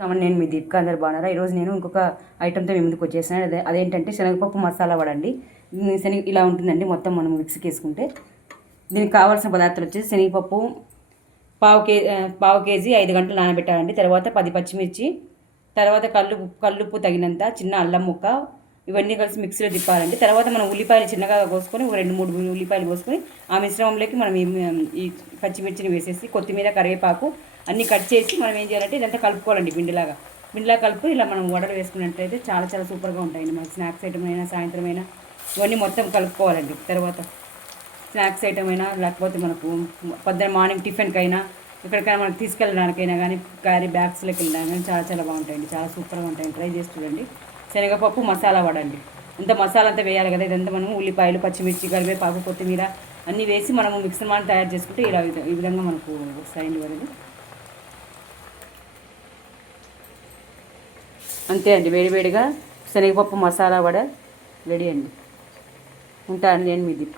సమన్ నేను మీ దీపిక అందరు బాగున్నారా? ఈరోజు నేను ఇంకొక ఐటెంతో మీ ముందుకు వచ్చేసాను. అదే అదేంటంటే శనగపప్పు మసాలా వడండి. శనగ ఇలా ఉంటుందండి మొత్తం మనం మిక్సీకి వేసుకుంటే దీనికి కావాల్సిన పదార్థాలు వచ్చేసి శనగపప్పు పావు కే పావు కేజీ ఐదు గంటలు నానబెట్టాలండి. తర్వాత పది పచ్చిమిర్చి తర్వాత కల్లు కల్లుప్పు తగినంత చిన్న అల్లం ముక్క ఇవన్నీ కలిసి మిక్సీలో తిప్పాలండి. తర్వాత మనం ఉల్లిపాయలు చిన్నగా కోసుకొని ఒక రెండు మూడు ఉల్లిపాయలు కోసుకొని ఆ మిశ్రమంలోకి మనం ఈ పచ్చిమిర్చిని వేసేసి కొత్తిమీర కరివేపాకు అన్నీ కట్ చేసి మనం ఏం చేయాలంటే ఇదంతా కలుపుకోవాలండి పిండిలాగా. పిండిలా కలుపు ఇలా మనం వడలు వేసుకున్నట్టయితే చాలా చాలా సూపర్గా ఉంటాయండి. మనకి స్నాక్స్ ఐటమ్ అయినా సాయంత్రం అయినా ఇవన్నీ మొత్తం కలుపుకోవాలండి తర్వాత. స్నాక్స్ ఐటమ్ అయినా లేకపోతే మనకు పొద్దున మార్నింగ్ టిఫిన్కైనా ఎక్కడికైనా మనకు తీసుకెళ్ళడానికైనా కానీ క్యారీ బ్యాగ్స్లోకి వెళ్ళడానికి కానీ చాలా చాలా బాగుంటాయండి. చాలా సూపర్గా ఉంటాయండి. ట్రై చేసి చూడండి. శనగపప్పు మసాలా వడండి అంత మసాలా అంతా వేయాలి కదా ఇదంతా మనం ఉల్లిపాయలు పచ్చిమిర్చి కరివేపాకు కొత్తిమీర అన్నీ వేసి మనము మిక్సర్ మాల్ తయారు చేసుకుంటే ఇలా ఈ విధంగా మనకు వస్తాయండి వరకు అంతే అండి వేడివేడిగా శనగపప్పు మసాలా వడ రెడీ అండి. ఉంటాను నేను మీ దీపిక.